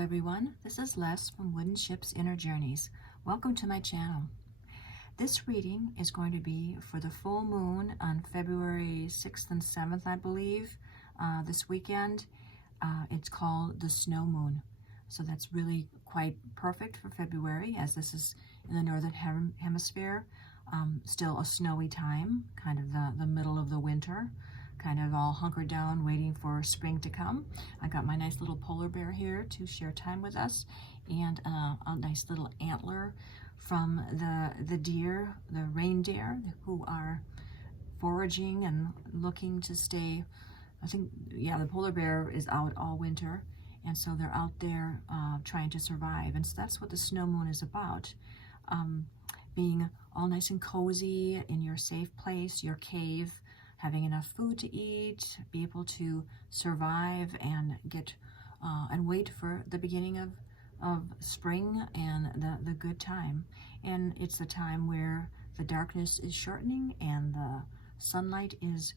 everyone, this is Les from Wooden Ship's Inner Journeys. Welcome to my channel. This reading is going to be for the full moon on February 6th and 7th, I believe, this weekend. It's called the snow moon. So that's really quite perfect for February, as this is in the northern hemisphere. Still a snowy time, kind of the middle of the winter. Kind of all hunkered down, waiting for spring to come. I got my nice little polar bear here to share time with us, and a nice little antler from the deer, the reindeer, who are foraging and looking to stay. I think, yeah, the polar bear is out all winter, and so they're out there trying to survive. And so that's what the snow moon is about. Being all nice and cozy in your safe place, your cave, having enough food to eat, be able to survive and get and wait for the beginning of spring and the good time. And it's a time where the darkness is shortening and the sunlight is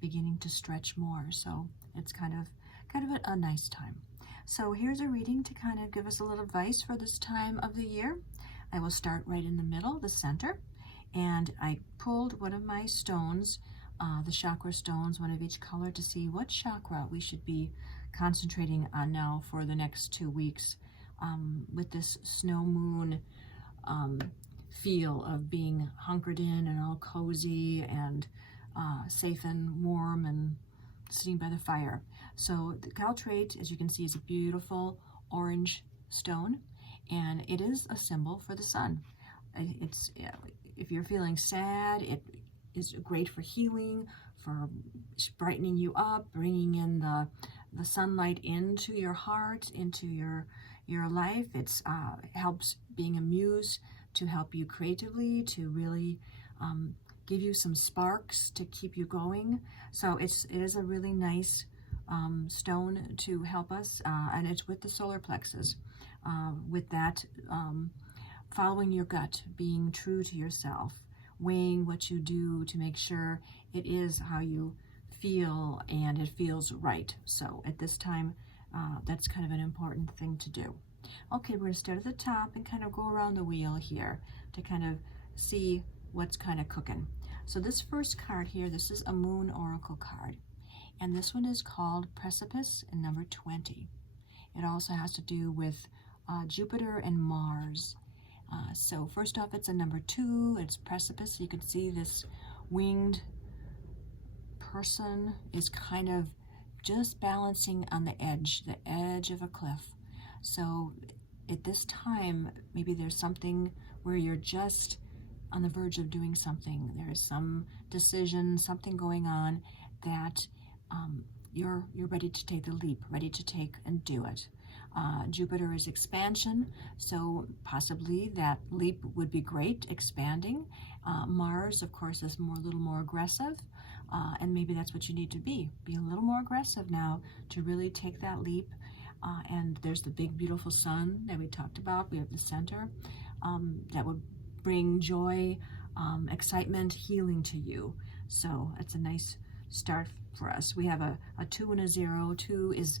beginning to stretch more. So it's kind of a nice time. So here's a reading to kind of give us a little advice for this time of the year. I will start right in the middle, the center, and I pulled one of my stones, the chakra stones, one of each color, to see what chakra we should be concentrating on now for the next 2 weeks with this snow moon feel of being hunkered in and all cozy and safe and warm and sitting by the fire. So the caltrate, as you can see, is a beautiful orange stone, and it is a symbol for the sun. It's, if you're feeling sad, it is great for healing, for brightening you up, bringing in the sunlight into your heart, into your life. It's helps being a muse to help you creatively, to really give you some sparks to keep you going. So it is a really nice stone to help us, and it's with the solar plexus. With that, following your gut, being true to yourself, weighing what you do to make sure it is how you feel and it feels right. So at this time, that's kind of an important thing to do. Okay, we're going to start at the top and kind of go around the wheel here to kind of see what's kind of cooking. So this first card here, this is a moon oracle card, and this one is called Precipice and number 20. It also has to do with Jupiter and Mars. So first off, it's a number 2, it's precipice. You can see this winged person is kind of just balancing on the edge of a cliff. So at this time, maybe there's something where you're just on the verge of doing something. There's some decision, something going on that you're ready to take the leap, ready to take and do it. Jupiter is expansion, so possibly that leap would be great, expanding. Mars, of course, is a little more aggressive, and maybe that's what you need to be a little more aggressive now to really take that leap. And there's the big, beautiful sun that we talked about. We have the center that would bring joy, excitement, healing to you. So it's a nice start for us. We have a 2 and a 0. 2 is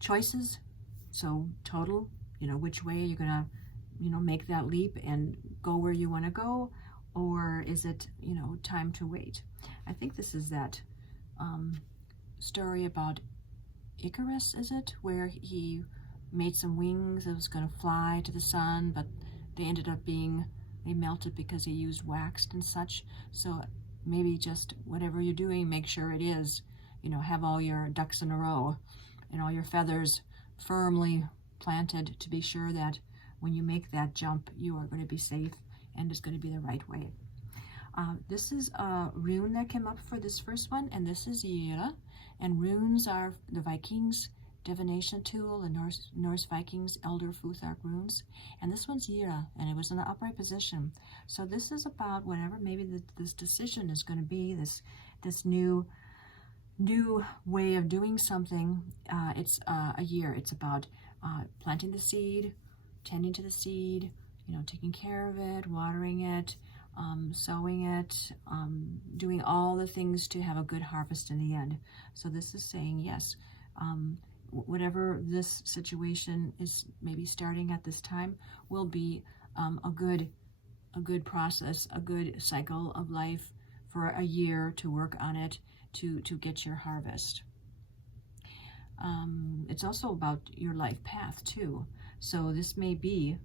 choices, so total, which way you're gonna, make that leap and go where you want to go, or is it, time to wait? I think this is that story about Icarus, is it, where he made some wings that was going to fly to the sun, but they ended up they melted because he used wax and such. So maybe just whatever you're doing, make sure it is, have all your ducks in a row and all your feathers firmly planted to be sure that when you make that jump, you are going to be safe and it's going to be the right way. This is a rune that came up for this first one, and this is Yira. And runes are the Vikings' divination tool, the Norse Vikings' elder Futhark Runes. And this one's Yira, and it was in the upright position. So this is about whatever maybe this decision is going to be, this new way of doing something. It's a year. It's about planting the seed, tending to the seed, taking care of it, watering it, sowing it, doing all the things to have a good harvest in the end. So this is saying, yes, whatever this situation is maybe starting at this time will be a good process, a good cycle of life for a year to work on it to get your harvest. It's also about your life path too. So this may be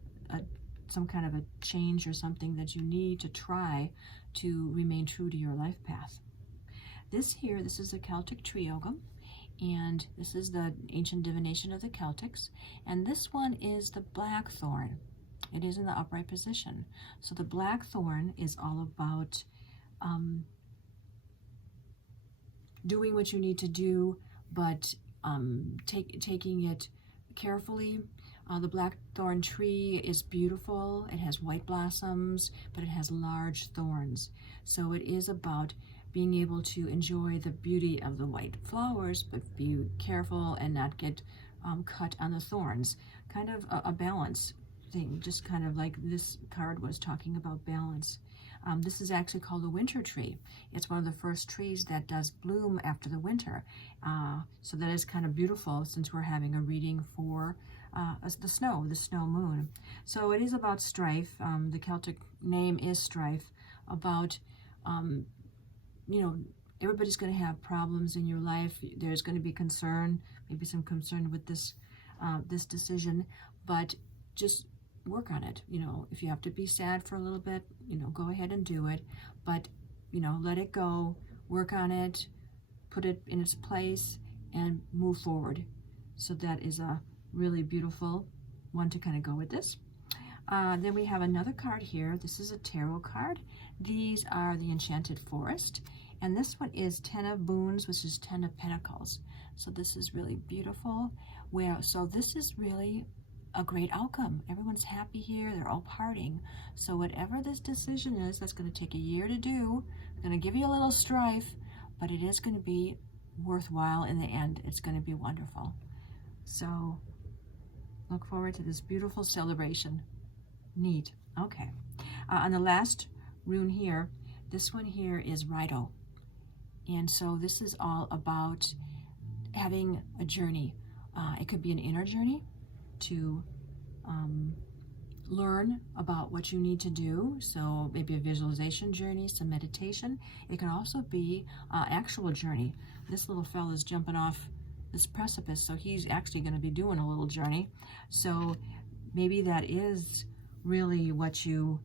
some kind of a change or something that you need to try to remain true to your life path. This is the Celtic Tree Ogham, and this is the ancient divination of the Celtics, and this one is the blackthorn. It is in the upright position. So the blackthorn is all about doing what you need to do, but taking it carefully. The blackthorn tree is beautiful. It has white blossoms, but it has large thorns. So it is about being able to enjoy the beauty of the white flowers, but be careful and not get cut on the thorns. Kind of a balance thing, just kind of like this card was talking about balance. This is actually called a winter tree. It's one of the first trees that does bloom after the winter. So that is kind of beautiful since we're having a reading for the snow moon. So it is about strife. The Celtic name is strife, about, everybody's going to have problems in your life. There's going to be concern, maybe some concern with this decision, but just work on it. If you have to be sad for a little bit, go ahead and do it, but let it go, work on it, put it in its place, and move forward. So that is a really beautiful one to kind of go with this. Then we have another card here. This is a tarot card. These are the Enchanted Forest, and this one is 10 of Boons, which is 10 of Pentacles. So this is really beautiful. So this is really a great outcome. Everyone's happy here. They're all partying. So whatever this decision is, that's going to take a year to do. It's going to give you a little strife, but it is going to be worthwhile in the end. It's going to be wonderful. So look forward to this beautiful celebration. Neat. Okay. On the last rune here, this one here is Rido. And so this is all about having a journey. It could be an inner journey to learn about what you need to do. So maybe a visualization journey, some meditation. It can also be an actual journey. This little fella is jumping off this precipice, so he's actually going to be doing a little journey. So maybe that is really what you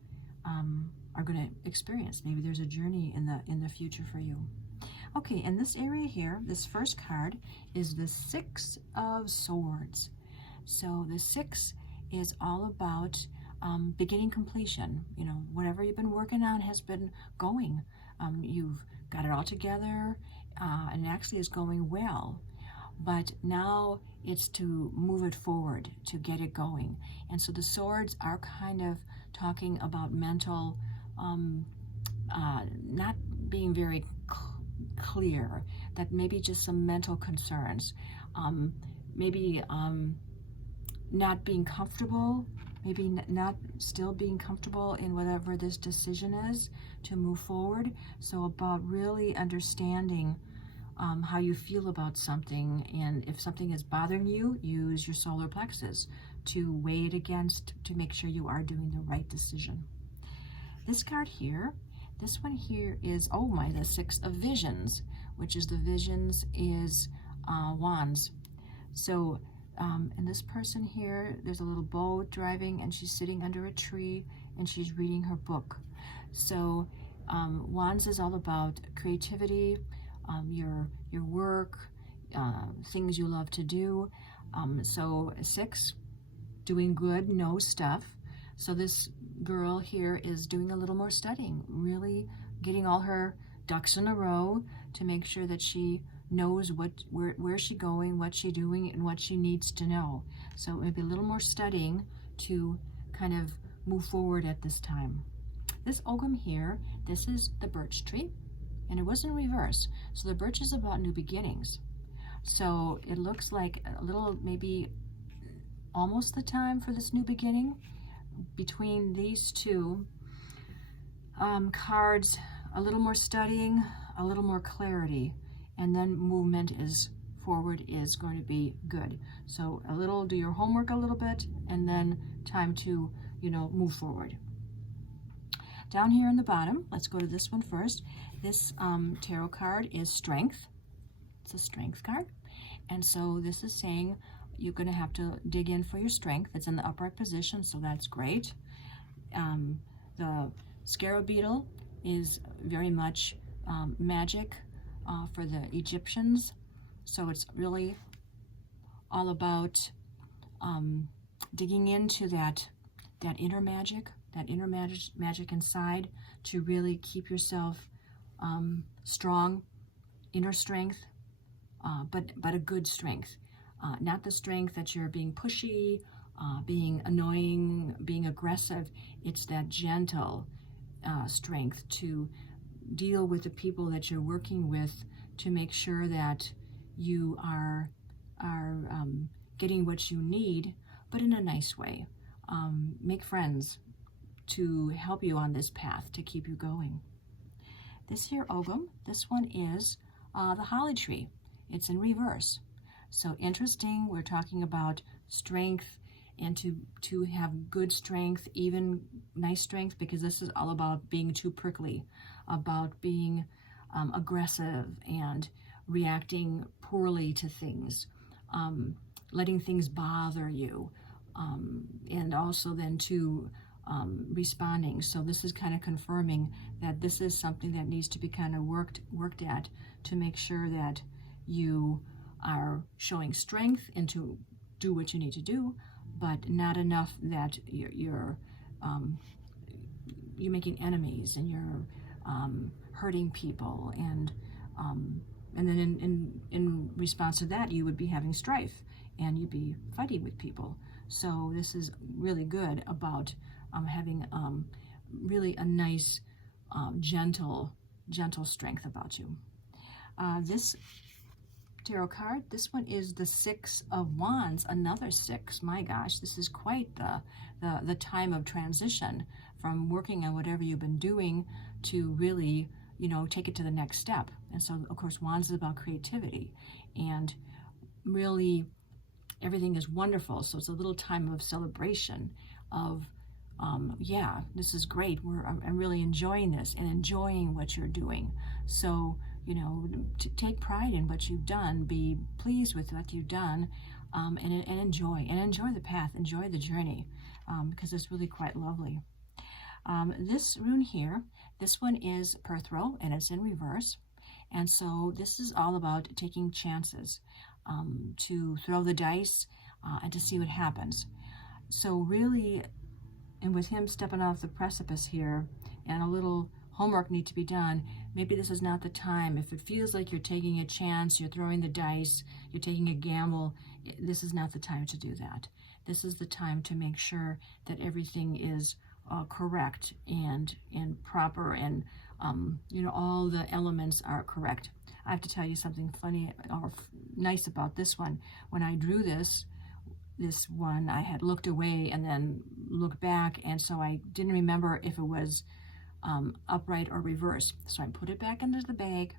are going to experience. Maybe there's a journey in the future for you. Okay, in this area here, this first card is the 6 of Swords. So the 6 is all about beginning completion. Whatever you've been working on has been going. You've got it all together, and it actually is going well. But now it's to move it forward, to get it going. And so the swords are kind of talking about mental, not being very clear, that maybe just some mental concerns, maybe not being comfortable, maybe not still being comfortable in whatever this decision is to move forward. So about really understanding how you feel about something, and if something is bothering you, use your solar plexus to weigh it against, to make sure you are doing the right decision. This card here, this one here is, the 6 of Visions, which is the Visions is Wands. So, and this person here, there's a little boat driving, and she's sitting under a tree, and she's reading her book. So, Wands is all about creativity, your work, things you love to do. So 6, doing good, know stuff. So this girl here is doing a little more studying, really getting all her ducks in a row to make sure that she knows where's she going, what's she doing, and what she needs to know. So maybe a little more studying to kind of move forward at this time. This Ogham here, this is the birch tree, and it was in reverse. So the birch is about new beginnings. So it looks like a little, maybe almost the time for this new beginning. Between these two cards, a little more studying, a little more clarity, and then movement is forward is going to be good. So do your homework a little bit, and then time to, move forward. Down here in the bottom, let's go to this one first. This tarot card is Strength. It's a Strength card. And so this is saying you're going to have to dig in for your strength. It's in the upright position, so that's great. The scarab beetle is very much magic for the Egyptians. So it's really all about digging into that inner magic, magic inside, to really keep yourself strong, inner strength, but a good strength. Not the strength that you're being pushy, being annoying, being aggressive. It's that gentle strength to deal with the people that you're working with, to make sure that you are getting what you need, but in a nice way. Make friends to help you on this path, to keep you going. This here Ogham, this one is the holly tree. It's in reverse. So interesting, we're talking about strength, and to have good strength, even nice strength, because this is all about being too prickly, about being aggressive and reacting poorly to things, letting things bother you, and also then to responding. So this is kind of confirming that this is something that needs to be kind of worked at, to make sure that you are showing strength and to do what you need to do, but not enough that you're making enemies and you're hurting people, and then in response to that, you would be having strife and you'd be fighting with people. So this is really good about having really a nice gentle strength about you. This tarot card, this one is the Six of Wands, another six. My gosh, this is quite the time of transition from working on whatever you've been doing to really, take it to the next step. And so, of course, Wands is about creativity, and really everything is wonderful. So it's a little time of celebration of, yeah, this is great. I'm really enjoying this and enjoying what you're doing. So, take pride in what you've done, be pleased with what you've done, and enjoy the path, enjoy the journey, because it's really quite lovely. This rune here, this one is Perthro, and it's in reverse. And so this is all about taking chances, to throw the dice and to see what happens. So really, and with him stepping off the precipice here, and a little homework need to be done, maybe this is not the time. If it feels like you're taking a chance, you're throwing the dice, you're taking a gamble, this is not the time to do that. This is the time to make sure that everything is correct and proper, and all the elements are correct. I have to tell you something funny or nice about this one. When I drew this one, I had looked away and then looked back, and so I didn't remember if it was upright or reverse. So I put it back into the bag,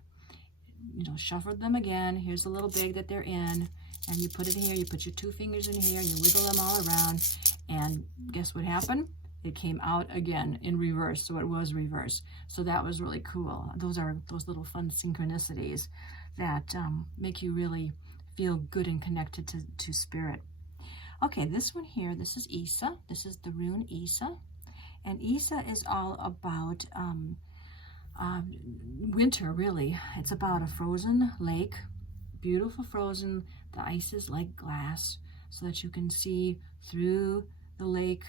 shuffled them again. Here's the little bag that they're in, and you put it here, you put your two fingers in here, you wiggle them all around, and guess what happened? It came out again in reverse, so it was reverse. So that was really cool. Those are those little fun synchronicities that make you really feel good and connected to spirit. Okay, this one here, this is Isa. This is the rune Isa. And Isa is all about winter, really. It's about a frozen lake, beautiful frozen. The ice is like glass, so that you can see through the lake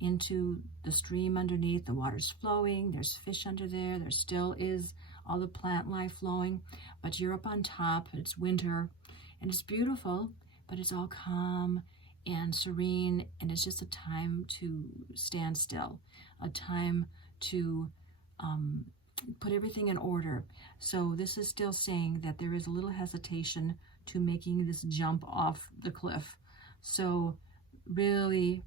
into the stream underneath. The water's flowing, there's fish under there, there still is all the plant life flowing, but you're up on top, it's winter, and it's beautiful, but it's all calm and serene, and it's just a time to stand still, a time to put everything in order. So this is still saying that there is a little hesitation to making this jump off the cliff. So really,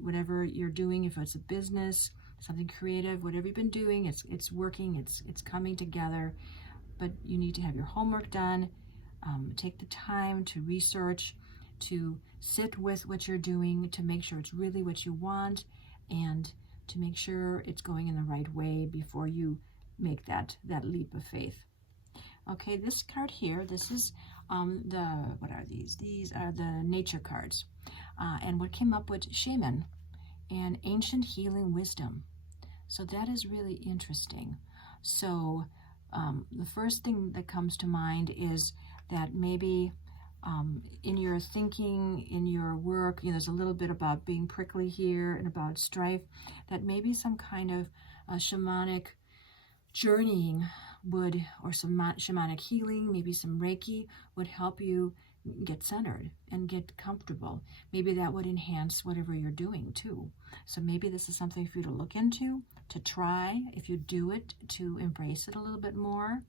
whatever you're doing, if it's a business, something creative, whatever you've been doing, it's working, it's coming together, but you need to have your homework done, take the time to research, to sit with what you're doing, to make sure it's really what you want, and to make sure it's going in the right way before you make that leap of faith. Okay, this card here, this is what are these? These are the nature cards. And what came up with shaman and ancient healing wisdom. So that is really interesting. So the first thing that comes to mind is that maybe in your thinking, in your work, there's a little bit about being prickly here and about strife, that maybe some kind of shamanic journeying would, or some shamanic healing, maybe some Reiki would help you get centered and get comfortable. Maybe that would enhance whatever you're doing too. So maybe this is something for you to look into, to try, if you do it, to embrace it a little bit more.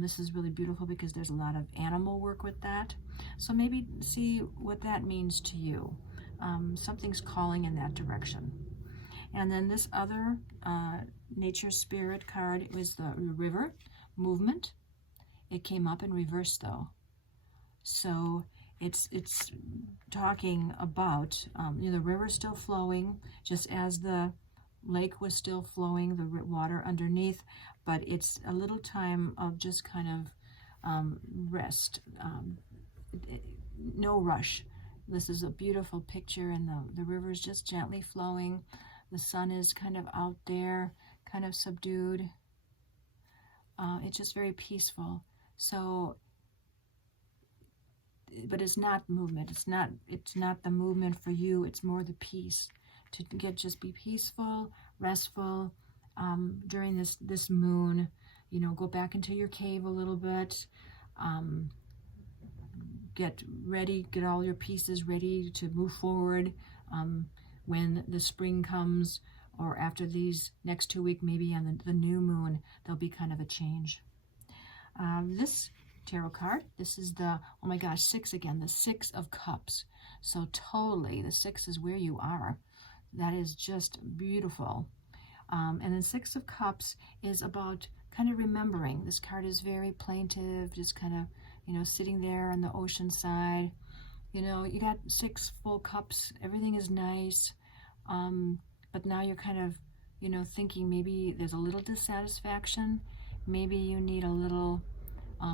This is really beautiful because there's a lot of animal work with that. So maybe see what that means to you. Something's calling in that direction. And then this other nature spirit card was the river movement. It came up in reverse though. So it's talking about, the river's still flowing, just as the lake was still flowing, the water underneath, but it's a little time of just kind of rest, no rush. This is a beautiful picture, and the river's just gently flowing. The sun is kind of out there, kind of subdued. It's just very peaceful. So, but it's not movement. It's not the movement for you. It's more the peace, to just be peaceful, restful during this moon. Go back into your cave a little bit. Get ready. Get all your pieces ready to move forward. When the spring comes, or after these next 2 weeks, maybe on the new moon, there'll be kind of a change. This tarot card, this is the, oh my gosh, 6 again, the 6 of Cups. So totally, the 6 is where you are. That is just beautiful. And then 6 of Cups is about kind of remembering. This card is very plaintive, just kind of, sitting there on the ocean side. You got 6 full cups, everything is nice. But now you're kind of, thinking maybe there's a little dissatisfaction. Maybe you need a little,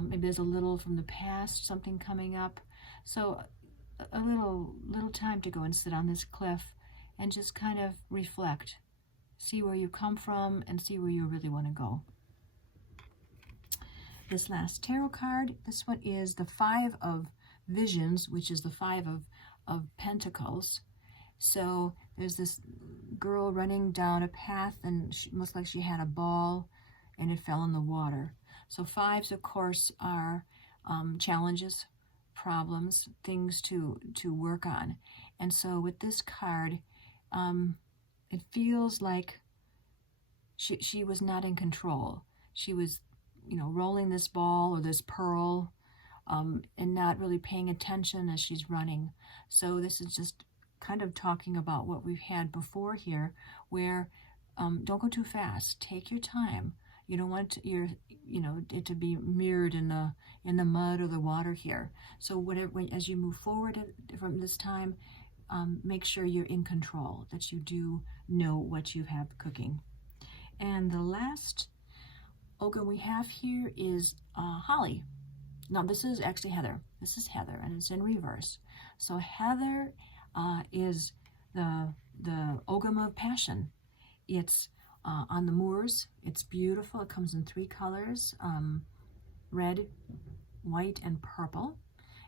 maybe there's a little from the past, something coming up. So a little time to go and sit on this cliff and just kind of reflect. See where you come from and see where you really want to go. This last tarot card, this one is the 5 of Visions, which is the 5 of Pentacles. So there's this girl running down a path, and she looks like she had a ball and it fell in the water. So 5s, of course, are challenges, problems, things to work on. And so with this card, it feels like she was not in control. She was, rolling this ball or this pearl, and not really paying attention as she's running. So this is just kind of talking about what we've had before here, where don't go too fast. Take your time. You don't want it to be mirrored in the mud or the water here. So as you move forward from this time, make sure you're in control, that you do know what you have cooking. And the last Ogham we have here is Holly. No, this is actually Heather. This is Heather, and it's in reverse. So Heather is the Ogham of Passion. It's on the moors. It's beautiful. It comes in 3 colors, red, white, and purple.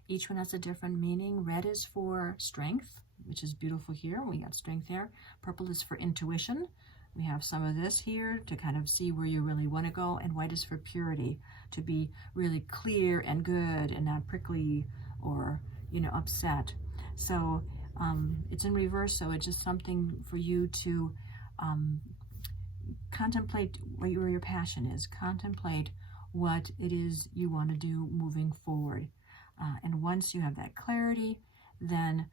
Each one has a different meaning. Red is for strength, which is beautiful here. We got strength there. Purple is for intuition. We have some of this here to kind of see where you really want to go. And white is for purity, to be really clear and good and not prickly or, upset. So it's in reverse, so it's just something for you to contemplate where your passion is. Contemplate what it is you want to do moving forward. And once you have that clarity, then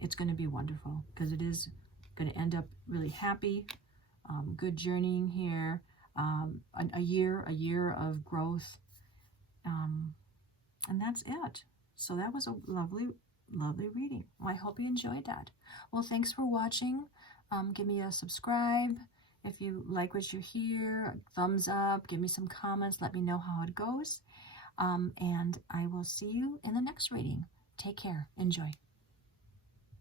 it's going to be wonderful, because it is going to end up really happy, good journeying here, a year of growth, And that's it. So that was a lovely, lovely reading. Well, I hope you enjoyed that. Well, thanks for watching. Give me a subscribe. If you like what you hear, thumbs up, give me some comments, let me know how it goes. And I will see you in the next reading. Take care. Enjoy.